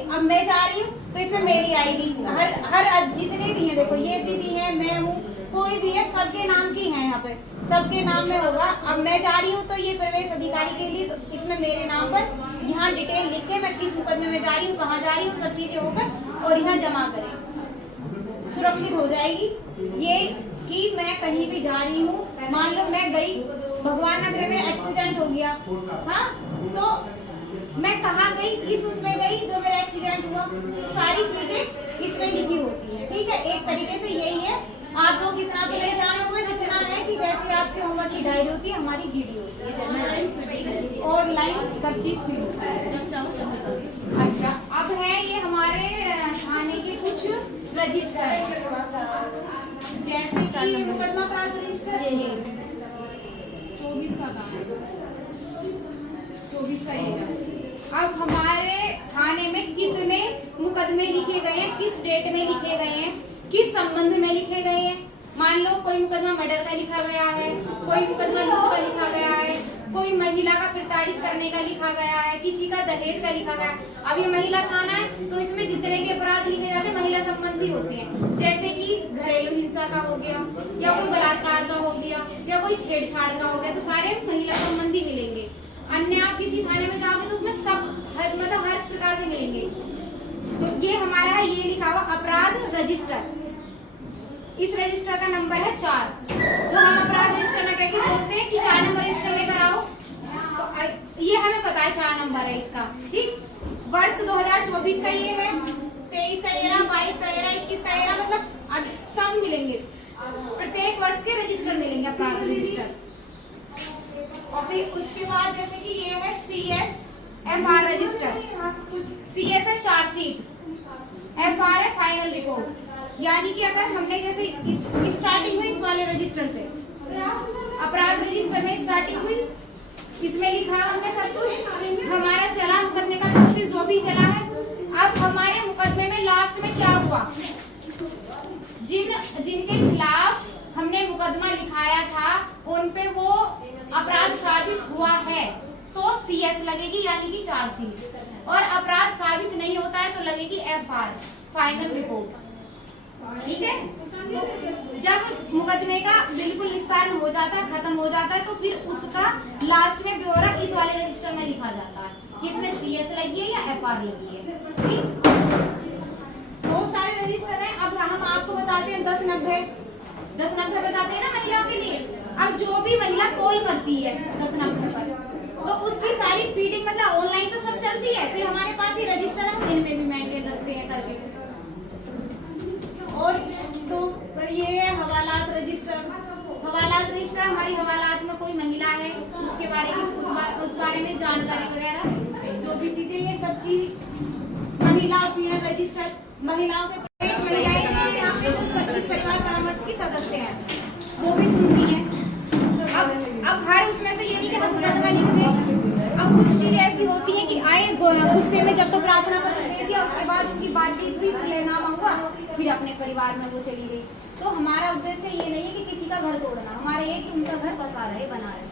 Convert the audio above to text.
अब मैं जा रही हूँ तो इसमें मेरी आईडी हर जितने भी हैं, देखो ये दीदी है, मैं हूँ, कोई भी है, सबके नाम की है, यहाँ पे सबके नाम में होगा। अब मैं जा रही हूँ तो ये प्रवेश अधिकारी के लिए, तो इसमें मेरे नाम पर यहाँ डिटेल लिख के मैं किस मुकदमे में जा रही हूँ, कहाँ जा रही हूँ, सब चीजें होकर और यहाँ जमा करें, सुरक्षित हो जाएगी। ये कि मैं कहीं भी जा रही हूँ, मान लो मैं गई भगवान नगर में, एक्सीडेंट हो गया, हाँ, तो मैं कहाँ गई, किस उसमें गई जो मेरा एक्सीडेंट हुआ, तो सारी चीजें इसमें लिखी होती है। ठीक है, एक तरीके से यही है। आप लोग इतना तो नहीं जानोगे जितना है कि जैसे आपके होमवर्क की डायरी होती है, हमारी जीडी होती है, जर्नल और लाइन सब चीज फिल होता है। अच्छा, अब है ये हमारे थाने के कुछ रजिस्टर, जैसे कि मुकदमा अपराध रजिस्टर, ये 24 का काम है, 24 का ये। अब हमारे थाने में कितने मुकदमे लिखे गए हैं, किस डेट में लिखे गए हैं, किस संबंध में लिखे गए हैं। मान लो कोई मुकदमा मर्डर का लिखा गया है, कोई मुकदमा लूट का लिखा गया है, कोई महिला का प्रताड़ित करने का लिखा गया है, किसी का दहेज का लिखा गया है। अब ये महिला थाना है तो इसमें जितने भी अपराध लिखे जाते हैं महिला संबंधी होते हैं, जैसे कि घरेलू हिंसा का हो गया, या कोई बलात्कार का हो गया, या कोई छेड़छाड़ का हो गया, तो सारे महिला संबंधी मिलेंगे। अन्य आप किसी थाने में जाओगे तो उसमें सब मतलब हर प्रकार के मिलेंगे। तो ये हमारा है, ये लिखा हुआ अपराध रजिस्टर। इस रजिस्टर का नंबर है 4। तो हम अपराध रजिस्टर में क्या बोलते हैं कि 4 नंबर रजिस्टर लेकर आओ, तो ये हमें पता है 4 नंबर है इसका। ठीक, वर्ष 2024 का ये है, 23 का ये रहा, 22 का ये रहा, 21 का ये रहा, मतलब सब मिलेंगे, प्रत्येक वर्ष के रजिस्टर मिलेंगे अपराध रजिस्टर। और फिर उसके बाद जैसे कि ये है CSFR रजिस्टर। CS है चार्जशीट, FR है फाइनल रिपोर्ट। यानी कि अगर हमने जैसे स्टार्टिंग हुई इस वाले रजिस्टर से, अपराध रजिस्टर में स्टार्टिंग हुई, इसमें लिखा हमने सब कुछ, हमारा चला मुकदमे का प्रोसेस जो भी चला है। अब हमारे मुकदमे में लास्ट में क्या हुआ, जिनके खिलाफ हमने मुकदमा लिखाया था उन पे वो अपराध साबित हुआ है तो CS लगेगी, यानी कि चार्जशीट। और अपराध साबित नहीं होता है तो लगेगी FR फाइनल रिपोर्ट। ठीक है, तो जब मुकदमे का बिल्कुल निस्तारण हो जाता है, खत्म हो जाता है, तो फिर उसका लास्ट में ब्यौरा इस वाले रजिस्टर में लिखा जाता है कि इसमें CS लगी है या FR लगी है। ठीक, बहुत सारे रजिस्टर हैं। अब हम आपको बताते हैं 1090 बताते हैं ना महिलाओं के लिए। अब जो भी महिला कॉल करती है 1090 पर, तो उसकी सारी फीडिंग मतलब ऑनलाइन तो सब चलती है, फिर हमारे पास ही रजिस्टर है, हम इनमें भी मेंटेन रखते हैं करके। और तो ये है हवालात रजिस्टर। हवालात रजिस्टर, हमारी हवालात में कोई महिला है उसके बारे में उस बारे में जानकारी वगैरह जो भी चीजें, ये सब चीज महिला पीड़न रजिस्टर। महिलाओं के महिलाएं यहाँ पे इस परिवार परामर्श की सदस्य हैं, वो भी सुनती है। अब हर उसमें तो ये नहीं कि हम मुकदमा लिख दें। अब कुछ चीजें ऐसी होती हैं कि आए गुस्से में जब तो प्रार्थना पत्र दे दिया, उसके बाद उनकी बातचीत भी सुलहनामा हुआ, फिर अपने परिवार में वो चली गई। तो हमारा उद्देश्य ये नहीं है कि किसी का घर तोड़ना, हमारा ये कि उनका घर बसा रहे, बना रहे।